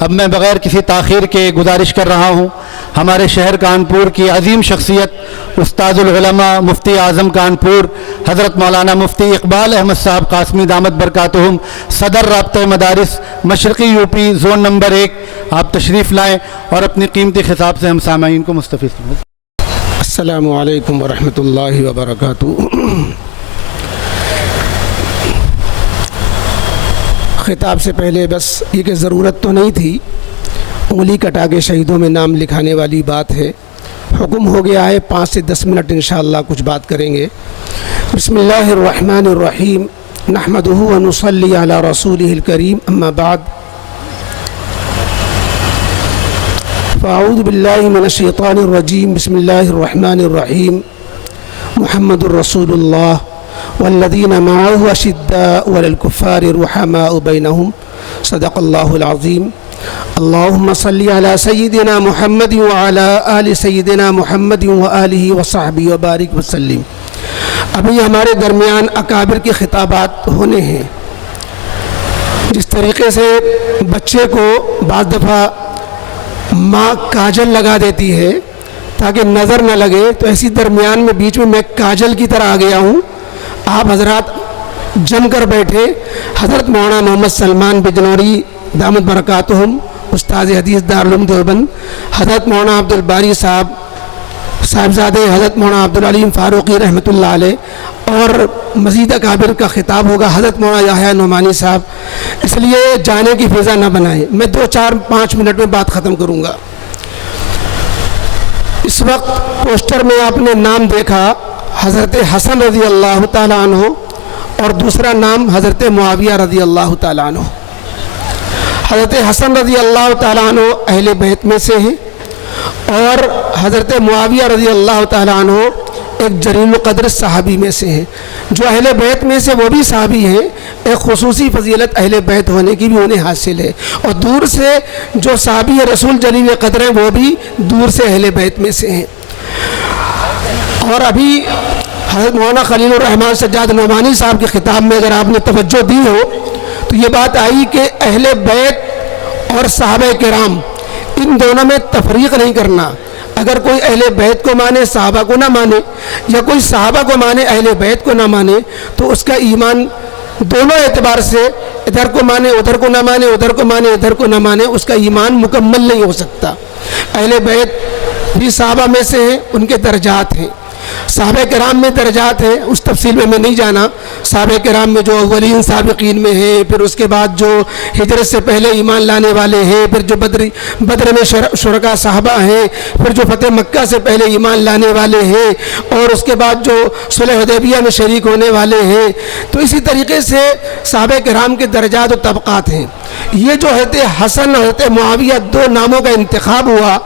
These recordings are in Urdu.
اب میں بغیر کسی تاخیر کے گزارش کر رہا ہوں ہمارے شہر کانپور کی عظیم شخصیت استاد العلماء مفتی اعظم کانپور حضرت مولانا مفتی اقبال احمد صاحب قاسمی دامت برکاتہم صدر رابطہ مدارس مشرقی یو پی زون نمبر 1 آپ تشریف لائیں اور اپنی قیمتی خطاب سے ہم سامعین کو مستفیض کریں۔ السلام علیکم ورحمۃ اللہ وبرکاتہ۔ خطاب سے پہلے بس یہ کہ ضرورت تو نہیں تھی، انگلی کٹا کے شہیدوں میں نام لکھانے والی بات ہے، حکم ہو گیا ہے 5 سے 10 منٹ انشاءاللہ کچھ بات کریں گے۔ بسم اللہ الرحمن الرحیم، نحمدہ ونصلی علی رسولہ الکریم، اما بعد فاعوذ باللہ من الشیطان الرجیم، بسم اللہ الرحمن الرحیم، محمد الرسول اللہ والذین معه اشداء علی الکفار رحماء بینہم، صدق اللہ العظیم۔ اللہم صلی علی سیدنا محمد وعلی آل سیدنا محمد وآلہ وصحبہ وبارک وسلم۔ ابھی ہمارے درمیان اکابر کے خطابات ہونے ہیں۔ جس طریقے سے بچے کو بعض دفعہ ماں کاجل لگا دیتی ہے تاکہ نظر نہ لگے، تو ایسی درمیان میں بیچ میں کاجل کی طرح آ گیا ہوں۔ آپ حضرات جم کر بیٹھے۔ حضرت مولانا محمد سلمان بجنوری دامت برکاتہم استاد حدیث دارالعلوم دیوبند، حضرت مولانا عبدالباری صاحبزادے حضرت مولانا عبدالعلیم فاروقی رحمۃ اللہ علیہ، اور مزید اکابر کا خطاب ہوگا حضرت مولانا یحییٰ نعمانی صاحب، اس لیے جانے کی فضا نہ بنائیں، میں 2-4-5 منٹ میں بات ختم کروں گا۔ اس وقت پوسٹر میں آپ نے نام دیکھا حضرت حسن رضی اللہ تعالیٰ عنہ، اور دوسرا نام حضرت معاویہ رضی اللہ تعالیٰ عنہ۔ حضرت حسن رضی اللہ تعالیٰ عنہ اہل بیت میں سے ہیں، اور حضرت معاویہ رضی اللہ تعالیٰ عنہ ایک جلیل القدر صحابی میں سے ہیں۔ جو اہل بیت میں سے وہ بھی صحابی ہیں، ایک خصوصی فضیلت اہل بیت ہونے کی بھی انہیں حاصل ہے، اور دور سے جو صحابی رسول جلیل قدر ہیں وہ بھی دور سے اہل بیت میں سے ہیں۔ اور ابھی حضرت مولانا خلیل الرحمن سجاد نعمانی صاحب کے خطاب میں اگر آپ نے توجہ دی ہو تو یہ بات آئی کہ اہل بیت اور صحابہ کرام ان دونوں میں تفریق نہیں کرنا۔ اگر کوئی اہل بیت کو مانے صحابہ کو نہ مانے، یا کوئی صحابہ کو مانے اہل بیت کو نہ مانے، تو اس کا ایمان دونوں اعتبار سے ادھر کو مانے ادھر کو نہ مانے، ادھر کو مانے ادھر کو نہ مانے، اس کا ایمان مکمل نہیں ہو سکتا۔ اہل بیت بھی صحابہ میں سے ہیں، ان کے درجات ہیں، صحابہ کرام میں درجات ہیں، اس تفصیل میں نہیں جانا۔ صحابہ کرام میں جو اولین سابقین میں ہیں، پھر اس کے بعد جو ہجرت سے پہلے ایمان لانے والے ہیں، پھر جو بدر میں شرکاء صحابہ ہیں، پھر جو فتح مکہ سے پہلے ایمان لانے والے ہیں، اور اس کے بعد جو صلح حدیبیہ میں شریک ہونے والے ہیں، تو اسی طریقے سے صحابہ کرام کے درجات و طبقات ہیں۔ یہ جو حضرت حسن اور حضرت معاویہ دو ناموں کا انتخاب ہوا،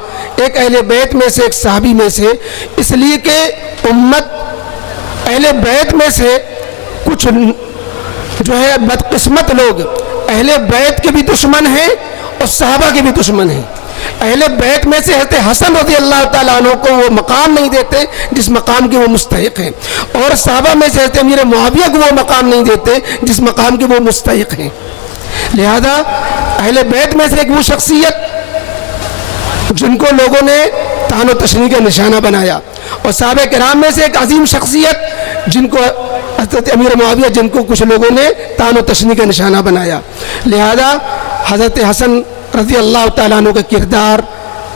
ایک اہل بیت میں سے ایک صحابی میں سے، اس لیے کہ امت اہل بیت میں سے کچھ جو ہے بدقسمت لوگ اہل بیت کے بھی دشمن ہیں اور صحابہ کے بھی دشمن ہیں۔ اہل بیت میں سے حضرت حسن رضی اللہ تعالیٰ عنہ کو وہ مقام نہیں دیتے جس مقام کے وہ مستحق ہیں، اور صحابہ میں سے حضرت امیر معاویہ کو وہ مقام نہیں دیتے جس مقام کے وہ مستحق ہیں۔ لہذا اہل بیت میں سے ایک وہ شخصیت جن کو لوگوں نے طعن و تشنیع کا نشانہ بنایا، اور صحابہ کرام میں سے ایک عظیم شخصیت جن کو حضرت امیر معاویہ، جن کو کچھ لوگوں نے طعن و تشنیع کا نشانہ بنایا۔ لہذا حضرت حسن رضی اللہ تعالیٰ عنہ کا کردار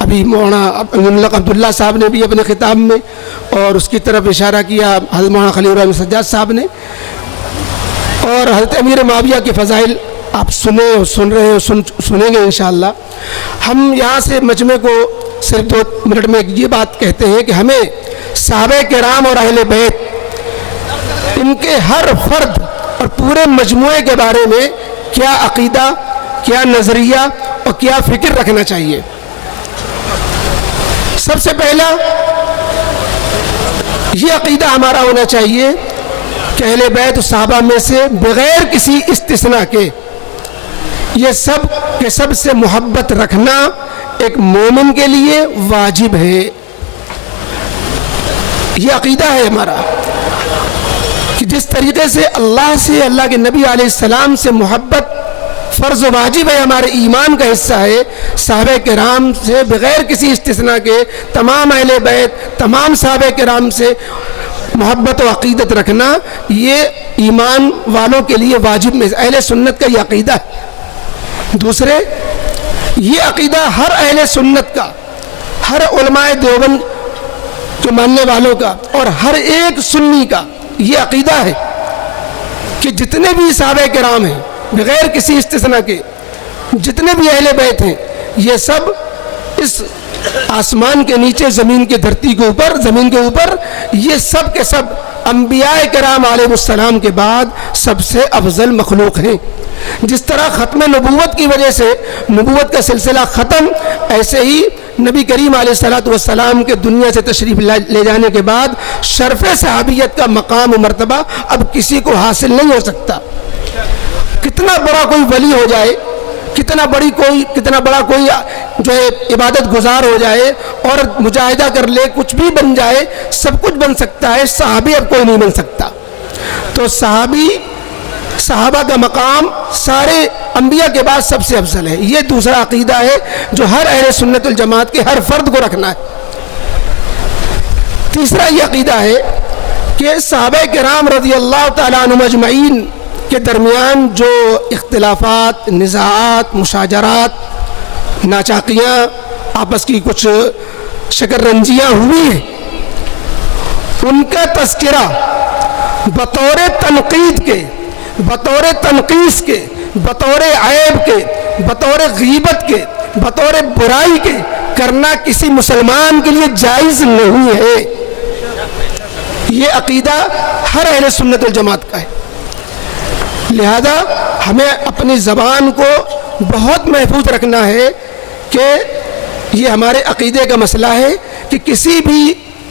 ابھی مولانا عبداللہ صاحب نے بھی اپنے خطاب میں اور اس کی طرف اشارہ کیا حضرت مولانا خلیل الرحمن سجاد صاحب نے، اور حضرت امیر معاویہ کے فضائل آپ سن رہے ہیں، سنیں گے انشاءاللہ۔ ہم یہاں سے مجمع کو صرف 2 منٹ میں یہ بات کہتے ہیں کہ ہمیں صحابہ کرام اور اہل بیت ان کے ہر فرد اور پورے مجموعے کے بارے میں کیا عقیدہ، کیا نظریہ اور کیا فکر رکھنا چاہیے۔ سب سے پہلا یہ عقیدہ ہمارا ہونا چاہیے کہ اہل بیت و صحابہ میں سے بغیر کسی استثناء کے یہ سب کے سب سے محبت رکھنا ایک مومن کے لیے واجب ہے۔ یہ عقیدہ ہے ہمارا کہ جس طریقے سے اللہ سے، اللہ کے نبی علیہ السلام سے محبت فرض و واجب ہے، ہمارے ایمان کا حصہ ہے، صحابہ کرام سے بغیر کسی استثناء کے تمام اہل بیت، تمام صحابہ کرام سے محبت و عقیدت رکھنا، یہ ایمان والوں کے لیے واجب میں اہل سنت کا یہ عقیدہ ہے۔ دوسرے، یہ عقیدہ ہر اہل سنت کا، ہر علماء دیوبند کے ماننے والوں کا اور ہر ایک سنی کا یہ عقیدہ ہے کہ جتنے بھی صحابہ کرام ہیں بغیر کسی استثناء کے، جتنے بھی اہل بیت ہیں، یہ سب اس آسمان کے نیچے زمین کے دھرتی کے اوپر، زمین کے اوپر، یہ سب کے سب انبیاء کرام علیہ السلام کے بعد سب سے افضل مخلوق ہیں۔ جس طرح ختم نبوت کی وجہ سے نبوت کا سلسلہ ختم، ایسے ہی نبی کریم علیہ السلام کے دنیا سے تشریف لے جانے کے بعد شرف صحابیت کا مقام و مرتبہ اب کسی کو حاصل نہیں ہو سکتا۔ کتنا بڑا کوئی ولی ہو جائے، کتنا بڑا کوئی جو ہے عبادت گزار ہو جائے اور مجاہدہ کر لے، کچھ بھی بن جائے، سب کچھ بن سکتا ہے، صحابی اب کوئی نہیں بن سکتا۔ تو صحابہ کا مقام سارے انبیاء کے بعد سب سے افضل ہے۔ یہ دوسرا عقیدہ ہے جو ہر اہل سنت الجماعت کے ہر فرد کو رکھنا ہے۔ تیسرا یہ عقیدہ ہے کہ صحابہ کرام رضی اللہ تعالیٰ عنہم اجمعین کے درمیان جو اختلافات، نزاعات، مشاجرات، ناچاقیاں، آپس کی کچھ شکر رنجیاں ہوئی ہیں، ان کا تذکرہ بطور تنقید کے، بطور تنقیص کے، بطور عیب کے، بطور غیبت کے، بطور برائی کے کرنا کسی مسلمان کے لیے جائز نہیں ہے۔ یہ عقیدہ ہر اہل سنت الجماعت کا ہے۔ لہذا ہمیں اپنی زبان کو بہت محفوظ رکھنا ہے کہ یہ ہمارے عقیدے کا مسئلہ ہے کہ کسی بھی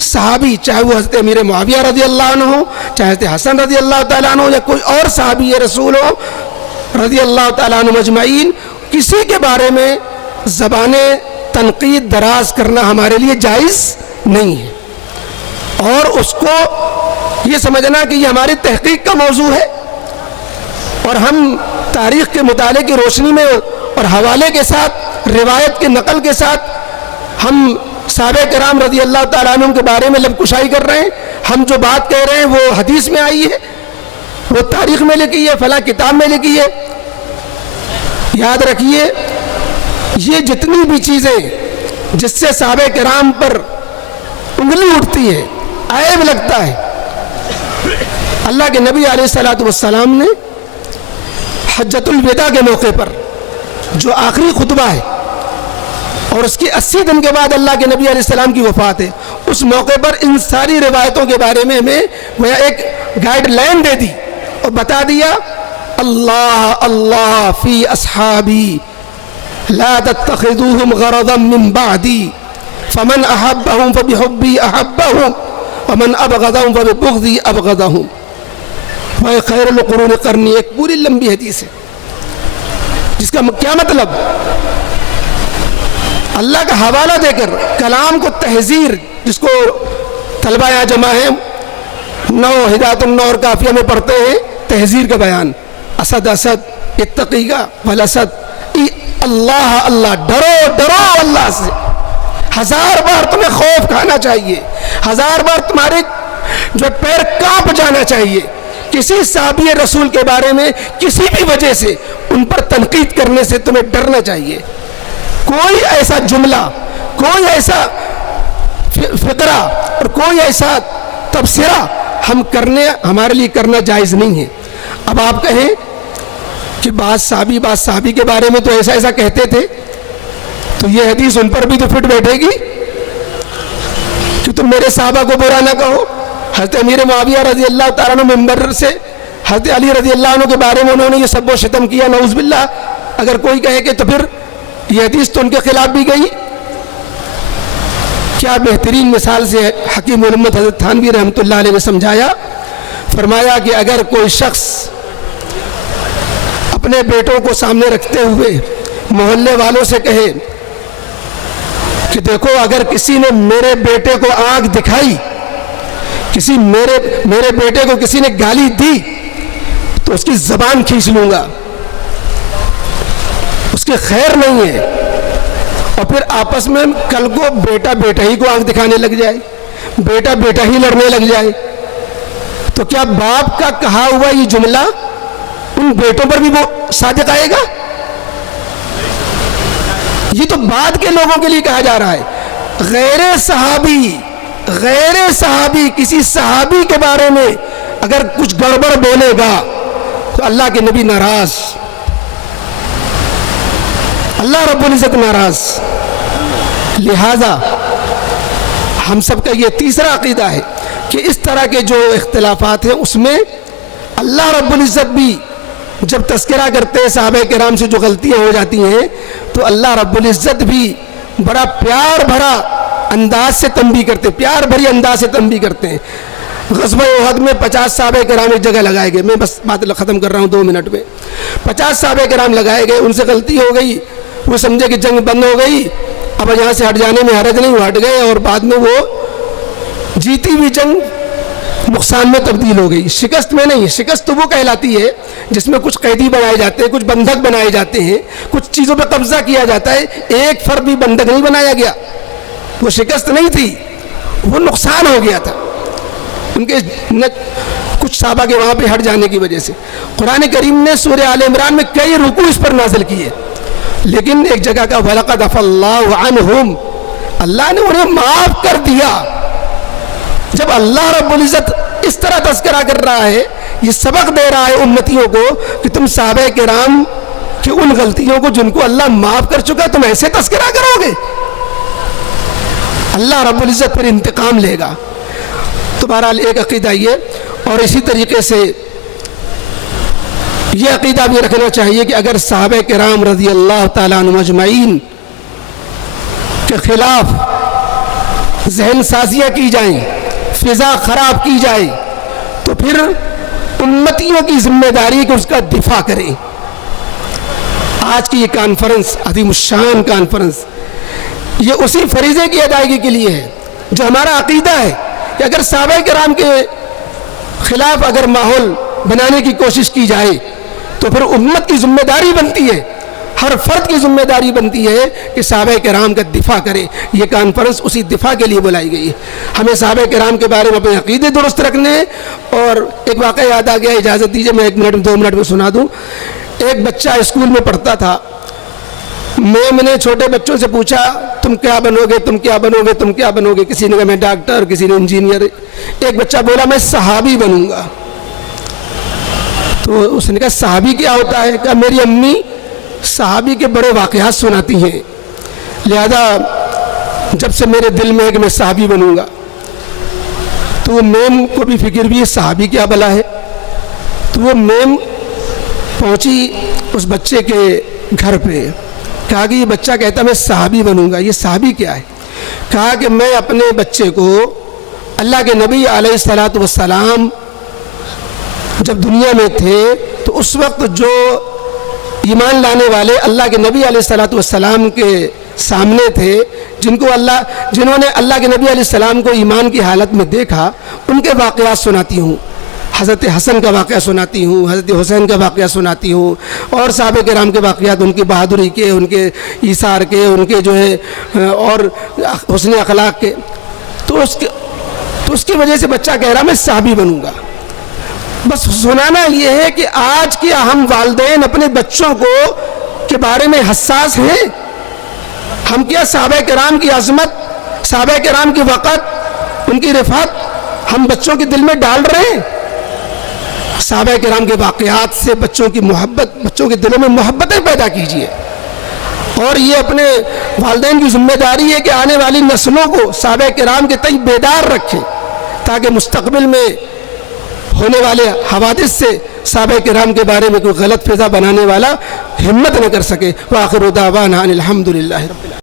صحابی، چاہے وہ حضرت امیر معاویہ رضی اللہ عنہ ہو، چاہے حضرت حسن رضی اللہ تعالیٰ عنہ ہو، یا کوئی اور صحابی رسول ہو رضی اللہ تعالیٰ عنہ اجمعین، کسی کے بارے میں زبان تنقید دراز کرنا ہمارے لیے جائز نہیں ہے، اور اس کو یہ سمجھنا کہ یہ ہماری تحقیق کا موضوع ہے اور ہم تاریخ کے مطالعے کی روشنی میں اور حوالے کے ساتھ، روایت کے نقل کے ساتھ ہم صحابہ کرام رضی اللہ تعالیٰ عنہ کے بارے میں لب کشائی کر رہے ہیں۔ ہم جو بات کہہ رہے ہیں وہ حدیث میں آئی ہے، وہ تاریخ میں لکھی ہے، فلاں کتاب میں لکھی ہے۔ یاد رکھیے، یہ جتنی بھی چیزیں جس سے صحابہ کرام پر انگلی اٹھتی ہے، عیب لگتا ہے، اللہ کے نبی علیہ السلام نے حجۃ الوداع کے موقع پر جو آخری خطبہ ہے اور اس کی 80 دن کے بعد اللہ کے نبی علیہ السلام کی وفات ہے، اس موقع پر ان ساری روایتوں کے بارے میں ہمیں وہ ایک گائیڈ لائن دے دی اور بتا دیا، اللہ اللہ فی اصحابی لا تتخذوهم غرضا من بعدی فمن احبهم فبحبی احبهم ومن ابغضهم فببغضی ابغضهم خیر القرون قرنی۔ ایک پوری لمبی حدیث ہے جس کا کیا مطلب، اللہ کا حوالہ دے کر کلام کو تحذیر، جس کو طلبہ یہاں جمع ہیں، ہدایت النور اور کافیہ میں پڑھتے ہیں، تحذیر کا بیان، اسد اسد اتقی کا ولاسد، اللہ اللہ، ڈرو ڈرو اللہ سے، 1000 بار تمہیں خوف کھانا چاہیے، 1000 بار تمہارے جو پیر کانپ جانا چاہیے کسی صحابی رسول کے بارے میں کسی بھی وجہ سے ان پر تنقید کرنے سے تمہیں ڈرنا چاہیے۔ کوئی ایسا جملہ، کوئی ایسا فقرہ اور کوئی ایسا تبصرہ ہمارے لیے کرنا جائز نہیں ہے۔ اب آپ کہیں کہ بعض صحابی کے بارے میں تو ایسا ایسا کہتے تھے، تو یہ حدیث ان پر بھی تو فٹ بیٹھے گی کہ تم میرے صحابہ کو برا نہ کہو۔ حضرت امیر معاویہ رضی اللہ تعالیٰ عنہ ممبر سے حضرت علی رضی اللہ عنہ کے بارے میں انہوں نے یہ سب و شتم کیا، نعوذ باللہ۔ اگر کوئی کہے کہ تو پھر یہ حدیث تو ان کے خلاف بھی گئی۔ کیا بہترین مثال سے حکیم علمت حضرت تھانوی رحمۃ اللہ علیہ نے سمجھایا، فرمایا کہ اگر کوئی شخص اپنے بیٹوں کو سامنے رکھتے ہوئے محلے والوں سے کہے کہ دیکھو اگر کسی نے میرے بیٹے کو آنکھ دکھائی، میرے بیٹے کو کسی نے گالی دی تو اس کی زبان کھینچ لوں گا، اس کے خیر نہیں ہے، اور پھر آپس میں کل کو بیٹا بیٹا ہی کو آنکھ دکھانے لگ جائے، بیٹا بیٹا ہی لڑنے لگ جائے، تو کیا باپ کا کہا ہوا یہ جملہ ان بیٹوں پر بھی وہ صادق آئے گا؟ یہ تو بعد کے لوگوں کے لیے کہا جا رہا ہے۔ غیر صحابی کسی صحابی کے بارے میں اگر کچھ گڑبڑ بولے گا تو اللہ کے نبی ناراض، اللہ رب العزت ناراض۔ لہذا ہم سب کا یہ تیسرا عقیدہ ہے کہ اس طرح کے جو اختلافات ہیں اس میں اللہ رب العزت بھی جب تذکرہ کرتے ہیں صحابہ کرام سے جو غلطیاں ہو جاتی ہیں تو اللہ رب العزت بھی بڑا پیار بھرا انداز سے تنبیہ کرتے، پیار بھری انداز سے تنبیہ کرتے ہیں۔ غزوہ احد میں 50 صحابہ کرام ایک جگہ لگائے گئے، میں بس بات ختم کر رہا ہوں 2 منٹ میں۔ 50 صحابہ کرام لگائے گئے، ان سے غلطی ہو گئی، وہ سمجھے کہ جنگ بند ہو گئی، اب یہاں سے ہٹ جانے میں حرج نہیں، وہ ہٹ گئے، اور بعد میں وہ جیتی ہوئی جنگ نقصان میں تبدیل ہو گئی، شکست میں نہیں۔ شکست تو وہ کہلاتی ہے جس میں کچھ قیدی بنائے جاتے ہیں، کچھ بندھک بنائے جاتے ہیں، کچھ چیزوں پہ قبضہ کیا جاتا ہے، ایک فرد بھی بندھک نہیں بنایا گیا، وہ شکست نہیں تھی، وہ نقصان ہو گیا تھا ان کے کچھ صحابہ کے وہاں پہ ہٹ جانے کی وجہ سے۔ قرآن کریم نے سورہ آل عمران میں کئی رکوع اس پر نازل کیے، لیکن ایک جگہ کا وَلَقَدْ عَفَا اللَّهُ عَنْهُمْ، اللہ نے انہیں معاف کر دیا۔ جب اللہ رب العزت اس طرح تذکرہ کر رہا ہے، یہ سبق دے رہا ہے امتیوں کو کہ تم صحابہ کرام کی ان غلطیوں کو جن کو اللہ معاف کر چکا تم ایسے تذکرہ کرو گے، اللہ رب العزت پھر انتقام لے گا۔ تو بہرحال ایک عقیدہ یہ، اور اسی طریقے سے یہ عقیدہ بھی رکھنا چاہیے کہ اگر صحابہ کرام رضی اللہ تعالیٰ عنہم اجمعین کے خلاف ذہن سازیاں کی جائیں، فضا خراب کی جائے، تو پھر امتیوں کی ذمہ داری ہے کہ اس کا دفاع کریں۔ آج کی یہ کانفرنس، عظیم الشان کانفرنس، یہ اسی فریضے کی ادائیگی کے لیے ہے جو ہمارا عقیدہ ہے کہ اگر صحابہ کرام کے خلاف اگر ماحول بنانے کی کوشش کی جائے تو پھر امت کی ذمہ داری بنتی ہے، ہر فرد کی ذمہ داری بنتی ہے کہ صحابہ کرام کا دفاع کرے۔ یہ کانفرنس اسی دفاع کے لیے بلائی گئی ہے، ہمیں صحابہ کرام کے بارے میں اپنے عقیدے درست رکھنے۔ اور ایک واقعہ یاد آ گیا، اجازت دیجیے میں 1 منٹ 2 منٹ میں سنا دوں۔ ایک بچہ اسکول میں پڑھتا تھا، میں نے چھوٹے بچوں سے پوچھا تم کیا بنو گے، تم کیا بنو گے، تم کیا بنو گے؟ کسی نے کہا میں ڈاکٹر، کسی نے انجینئر، ایک بچہ بولا میں صحابی بنوں گا۔ تو اس نے کہا صحابی کیا ہوتا ہے؟ کہا میری امی صحابی کے بڑے واقعات سناتی ہیں، لہذا جب سے میرے دل میں ہے کہ میں صحابی بنوں گا۔ تو وہ میم کو بھی فکر بھی ہے صحابی کیا بلا ہے، تو وہ میم پہنچی اس بچے کے گھر پہ، کہا کہ یہ بچہ کہتا میں صحابی بنوں گا، یہ صحابی کیا ہے؟ کہا کہ میں اپنے بچے کو اللہ کے نبی علیہ الصلوۃ والسلام جب دنیا میں تھے تو اس وقت جو ایمان لانے والے اللہ کے نبی علیہ الصلوۃ والسلام کے سامنے تھے، جنہوں نے اللہ کے نبی علیہ السلام کو ایمان کی حالت میں دیکھا، ان کے واقعات سناتی ہوں۔ حضرت حسن کا واقعہ سناتی ہوں، حضرت حسین کا واقعہ سناتی ہوں، اور صحابہ کرام کے واقعات، ان کی بہادری کے، ان کے ایثار کے، ان کے جو ہے اور حسن اخلاق کے۔ تو اس کی وجہ سے بچہ کہہ رہا میں صحابی بنوں گا۔ بس سنانا یہ ہے کہ آج کے ہم والدین اپنے بچوں کے بارے میں حساس ہیں؟ ہم کیا صحابہ کرام کی عظمت، صحابہ کرام کی وقت، ان کی رفعت ہم بچوں کے دل میں ڈال رہے ہیں؟ صحابہ کرام کے واقعات سے بچوں کی محبت، بچوں کے دلوں میں محبتیں پیدا کیجیے۔ اور یہ اپنے والدین کی ذمہ داری ہے کہ آنے والی نسلوں کو صحابہ کرام کے تئیں بیدار رکھیں، تاکہ مستقبل میں ہونے والے حوادث سے صحابہ کرام کے بارے میں کوئی غلط فضا بنانے والا ہمت نہ کر سکے۔ وآخر دعوانا ان الحمد للہ رب العالمین۔